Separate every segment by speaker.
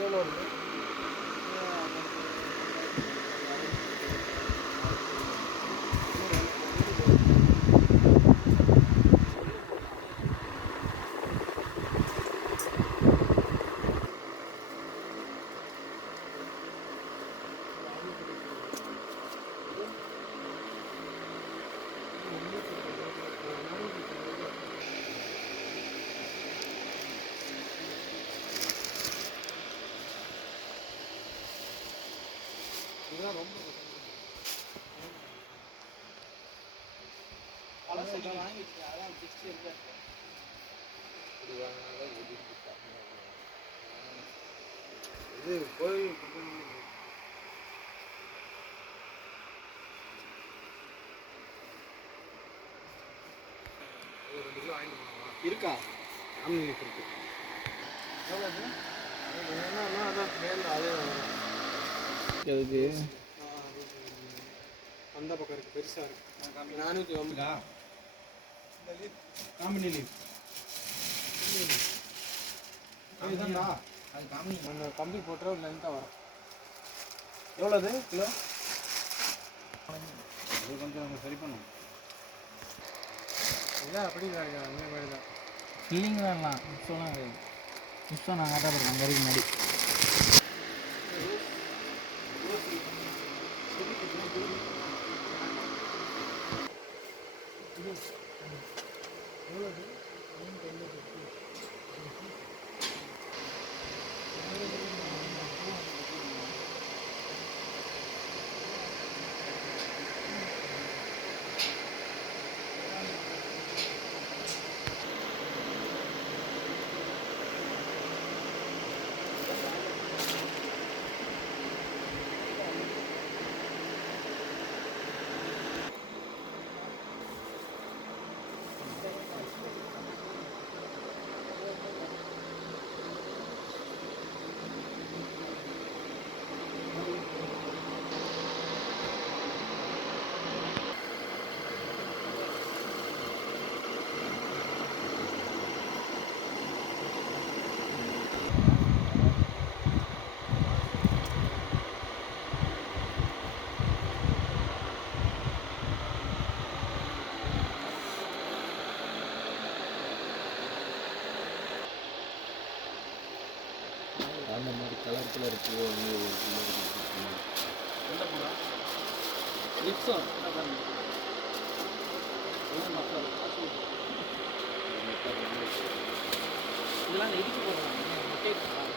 Speaker 1: எவ்வளோ இருக்குது இதெல்லாம் ரொம்ப இது போய் ஒரு ரெண்டு கிலோ வாங்கிட்டு
Speaker 2: இருக்கா?
Speaker 1: ஆம்னி இருக்கு. எவ்வளோ அது அது என்னன்னா அதான் மேலே அதே வரும்
Speaker 2: எதுக்கு?
Speaker 1: அந்த பக்கம் இருக்கு பெருசா இருக்கு. நானூற்றி ஒன்பது
Speaker 2: காமினி லீவ் இதுதான்டா. அது காமினி.
Speaker 1: அந்த கம்பி போட்டுற ஒரு லென்த்தாக வரும்.
Speaker 2: எவ்வளோது கிலோ? அது கொஞ்சம் நம்ம சரி பண்ணும்
Speaker 1: எல்லாம் அப்படி தான் அந்த மாதிரி தான்.
Speaker 3: இல்லைங்க தான் மிஸ்ஸோலாம் கிடையாது. மிஸ்ஸோ நான் ஆட்டா அங்கே முன்னாடி.
Speaker 4: கலர் வந்து ஒரு பிள்ளைக்கு
Speaker 3: இதெல்லாம் மக்கள் இதெல்லாம் இடிச்சு போடுறாங்க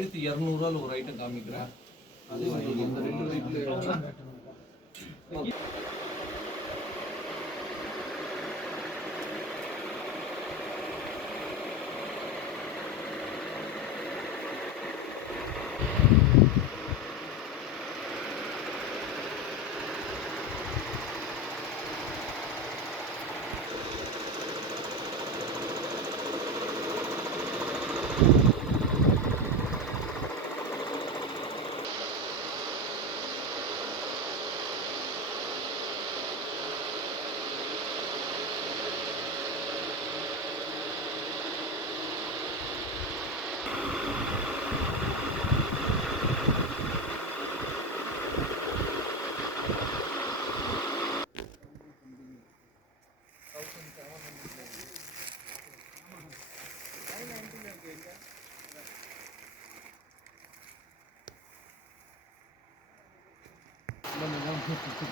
Speaker 4: ஆயிரத்தி இரநூறுவால ஒரு ஐட்டம் காமிக்கிறேன். அது இந்த ரெண்டு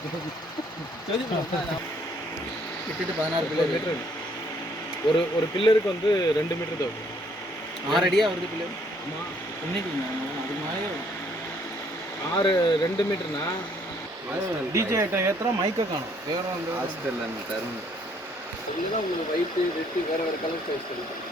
Speaker 3: கிட்டத்தட்ட பதினாறு கிலோமீட்டர்
Speaker 1: ஒரு ஒரு பில்லருக்கு வந்து ரெண்டு மீட்டர் தேவை
Speaker 3: ஆறு அடியா வருது கிலோ இன்னைக்கு அது மாதிரி
Speaker 1: ஆறு ரெண்டு மீட்டர்னா
Speaker 2: டிஜே ஐட்டம் ஏற்றுறோம் மைக்கை காணும். வேற வந்து
Speaker 4: ஹாஸ்டல்ல அந்த தரும்
Speaker 1: இதுதான் உங்களுக்கு ஒயிட்டு ரெட்டு வேற வேற கலர் சாய்ஸ் கிடைக்கும்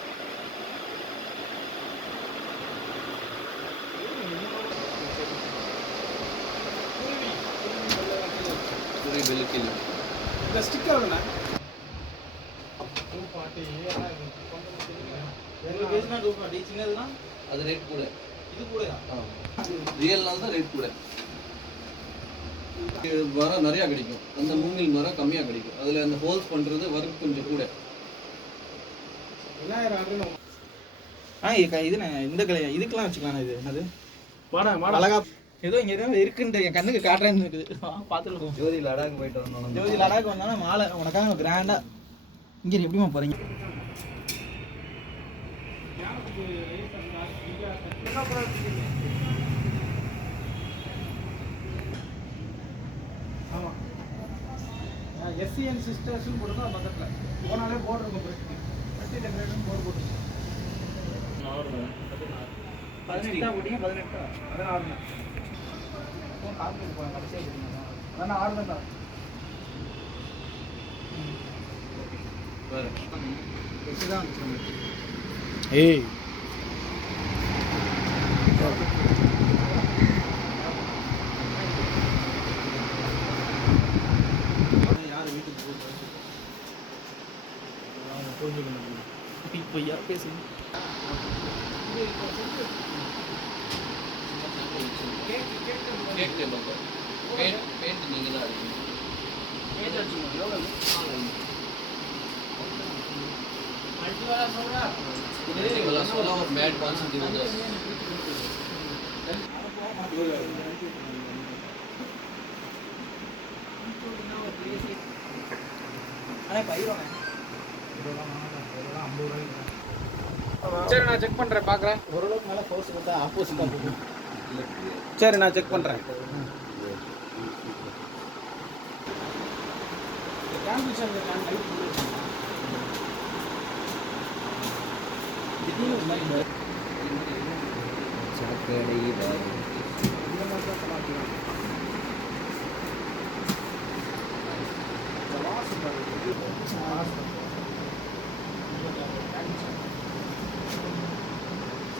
Speaker 1: சின்னதுலாம்
Speaker 4: அது ரேட் கூட.
Speaker 1: இது கூடயா?
Speaker 4: ரியல்னால தான் ரேட் கூட. மரம் நிறையா கிடைக்கும். அந்த மூங்கில் மரம் கம்மியாக கிடைக்கும். அதில் அந்த ஹோல்ஸ் பண்ணுறது ஒர்க் கொஞ்சம் கூட.
Speaker 1: ஆ இது இது நான் இந்த கலை இதுக்கெல்லாம் வச்சுக்கலாம் இது என்னது?
Speaker 2: வாடா வாடா.
Speaker 1: அழகா ஏதோ இங்க எதுவும் இருக்குன்ற என் கண்ணுக்கு காட்டுறேன்னு இருக்குது. பார்த்துருக்கோம்
Speaker 4: ஜோதி லடாக் போயிட்டு வரணும்
Speaker 1: ஜோதி லடாக் வந்தாலும் மாலை உனக்காக கிராண்டா இங்கே எப்படிமா போறீங்க?
Speaker 2: ஆமாம் எஸ்சிஎன் சிஸ்டர்ஸ்னு போட்டுருந்தா பக்கத்தில். போனாலே போர்டு இருக்கும் பிரச்சனை மல்டி டெக்கரேஷன் போர்டு போட்டுருக்கோம்
Speaker 1: பதினெட்டா போட்டீங்க பதினெட்டா?
Speaker 2: அதான் ஆறுனேன்
Speaker 1: கார்பரேட் போகிறேன் கடைசியாக போட்டீங்க
Speaker 2: அதான் ஆறுனேன் தான்
Speaker 1: தான்
Speaker 2: ஏய்.
Speaker 1: யார் வீட்டுக்கு போகிறது இப்போ யார் பேசுங்க
Speaker 4: கேக் டேபிள் பெயிண்ட் பெயிண்ட் நீங்கள் தான் அடிக்கணும் இவெல்லாம் சொல்ல ஒரு பேட் கான்செப்ட் வந்து
Speaker 1: ஆனால் இப்போ ஐரோண்ணே
Speaker 2: சரி நான் செக் பண்ணுறேன் பார்க்குறேன்
Speaker 1: ஓரளவுக்கு மேலே ஃபோர்ஸ் கொடுத்தா ஆப்போசிட்டாக போகும்.
Speaker 2: சரி நான் செக் பண்ணுறேன்
Speaker 1: திடீர்னு ஒரு மாதிரி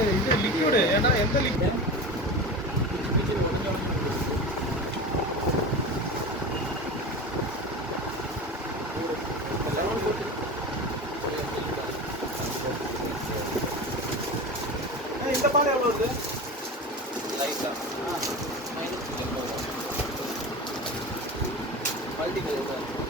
Speaker 2: அது இது லிக்விடு ஏன்னா எந்த லிக்விட் இந்த பால் எவ்வளோ வருது?
Speaker 4: லைட்டாக மல்டி கலர் தான்.